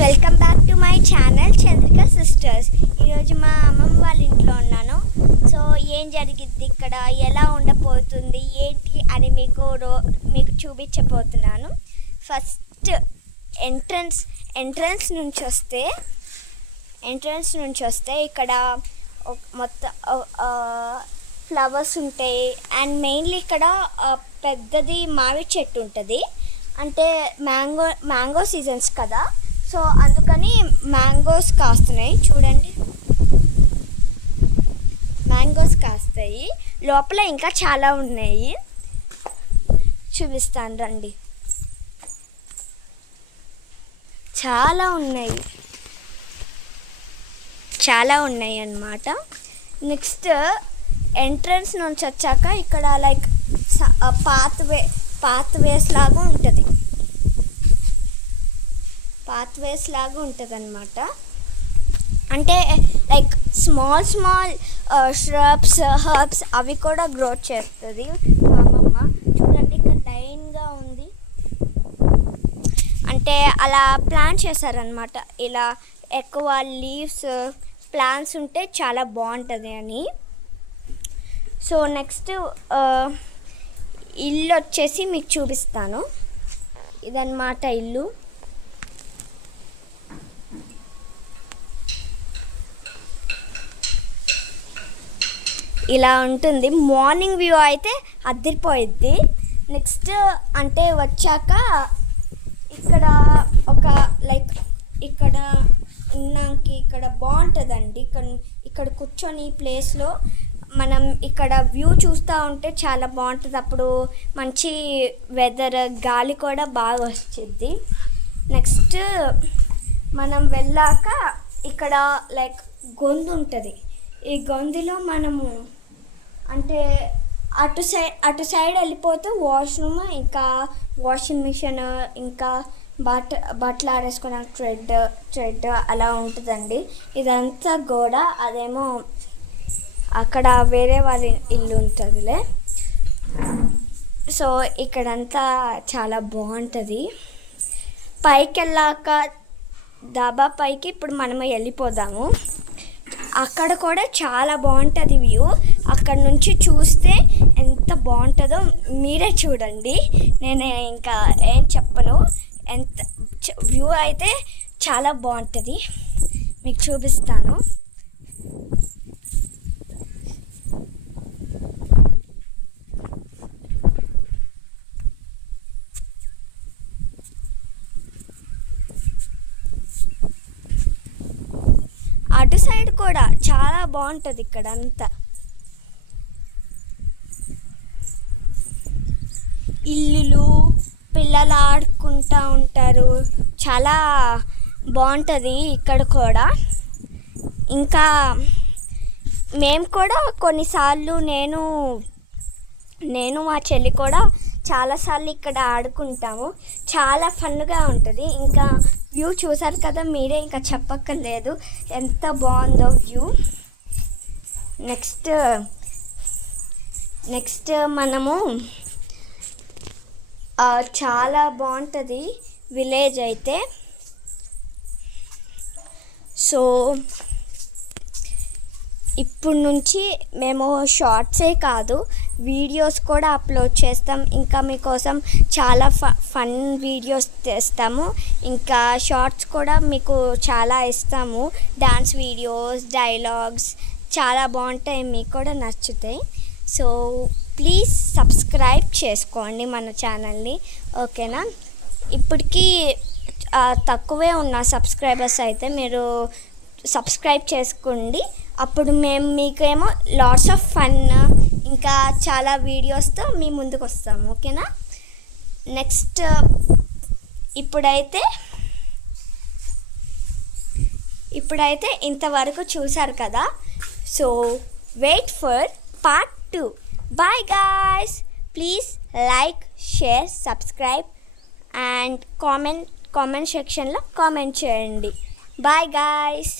Welcome back to my channel Chandrika sisters. ఈరోజు మా అమ్మమ్మ వాళ్ళ ఇంట్లో ఉన్నాను. సో ఏం జరిగిద్ది ఇక్కడ, ఎలా ఉండబోతుంది ఏంటి అని మీకు చూపించబోతున్నాను. ఫస్ట్ ఎంట్రన్స్ నుంచి వస్తే ఇక్కడ మొత్తం ఫ్లవర్స్ ఉంటాయి. అండ్ మెయిన్లీ ఇక్కడ పెద్దది మామిడి చెట్టు ఉంటుంది. అంటే మ్యాంగో సీజన్స్ కదా, సో అందుకని మ్యాంగోస్ కాస్తున్నాయి. చూడండి, మ్యాంగోస్ కాస్తాయి. లోపల ఇంకా చాలా ఉన్నాయి, చూపిస్తాను రండి. చాలా ఉన్నాయి అన్నమాట. నెక్స్ట్ ఎంట్రన్స్ నుంచి వచ్చాక ఇక్కడ లైక్ పాత్వేస్ లాగా ఉంటుంది. అన్నమాట. అంటే లైక్ స్మాల్ ష్రబ్స్ హర్బ్స్ అవి కూడా గ్రోత్ చేస్తుంది మా అమ్మమ్మ. చూడండి, ఇక్కడ లైన్గా ఉంది. అంటే అలా ప్లాన్ చేశారనమాట. ఇలా ఎక్కువ లీవ్స్ ప్లాంట్స్ ఉంటే చాలా బాగుంటుంది అని. సో నెక్స్ట్ ఇల్లు వచ్చేసి మీకు చూపిస్తాను. ఇదన్నమాట ఇల్లు. ఇలా ఉంటుంది. మార్నింగ్ వ్యూ అయితే అదిరిపోయిద్ది. నెక్స్ట్ అంటే వచ్చాక ఇక్కడ ఇక్కడ బాగుంటుందండి. ఇక్కడ కూర్చొని ఈ ప్లేస్లో మనం ఇక్కడ వ్యూ చూస్తూ ఉంటే చాలా బాగుంటుంది. అప్పుడు మంచి వెదర్, గాలి కూడా బాగా వచ్చింది. నెక్స్ట్ మనం వెళ్ళాక ఇక్కడ లైక్ గొంతు ఉంటుంది. ఈ గొంతులో మనము అంటే అటు సైడ్ వెళ్ళిపోతే వాష్రూమ్, ఇంకా వాషింగ్ మిషన్, ఇంకా బట్టలు ఆడేసుకున్న థ్రెడ్ అలా ఉంటుందండి. ఇదంతా గోడ, అదేమో అక్కడ వేరే వాళ్ళ ఇల్లు ఉంటుందిలే. సో ఇక్కడంతా చాలా బాగుంటుంది. పైకి వెళ్ళాక డాబా పైకి ఇప్పుడు మనము వెళ్ళిపోదాము. అక్కడ కూడా చాలా బాగుంటుంది వ్యూ. అక్కడ నుంచి చూస్తే ఎంత బాగుంటుందో మీరే చూడండి. నేను ఇంకా ఏం చెప్పను. ఎంత వ్యూ అయితే చాలా బాగుంటుంది, మీకు చూపిస్తాను. అటు సైడ్ కూడా చాలా బాగుంటుంది. ఇక్కడ అంతా ఇల్లులు, పిల్లలు ఆడుకుంటూ ఉంటారు. చాలా బాగుంటుంది ఇక్కడ కూడా. ఇంకా మేము కూడా కొన్నిసార్లు నేను మా చెల్లి కూడా చాలాసార్లు ఇక్కడ ఆడుకుంటాము. చాలా ఫన్గా ఉంటుంది. ఇంకా వ్యూ చూసారు కదా మీరే, ఇంకా చెప్పక్కర్లేదు ఎంత బాగుందో వ్యూ. నెక్స్ట్ మనము చాలా బాగుంటుంది విలేజ్ అయితే. సో ఇప్పుడు నుంచి మేము షార్ట్సే కాదు, వీడియోస్ కూడా అప్లోడ్ చేస్తాం. ఇంకా మీకోసం చాలా ఫన్ వీడియోస్ తెస్తాము. ఇంకా షార్ట్స్ కూడా మీకు చాలా ఇస్తాము. డాన్స్ వీడియోస్, డైలాగ్స్ చాలా బాగుంటాయి, మీకు కూడా నచ్చుతాయి. సో ప్లీజ్ సబ్స్క్రైబ్ చేసుకోండి మన ఛానల్ని, ఓకేనా? ఇప్పటికీ తక్కువే ఉన్న సబ్స్క్రైబర్స్ అయితే మీరు సబ్స్క్రైబ్ చేసుకోండి. అప్పుడు మేము మీకేమో లాట్స్ ఆఫ్ ఫన్ ఇంకా చాలా వీడియోస్తో మీ ముందుకు వస్తాము, ఓకేనా? నెక్స్ట్ ఇప్పుడైతే ఇంతవరకు చూసారు కదా. So wait for part 2. Bye guys. Please like, share, subscribe and comment section లో కామెంట్ చేయండి. Bye guys.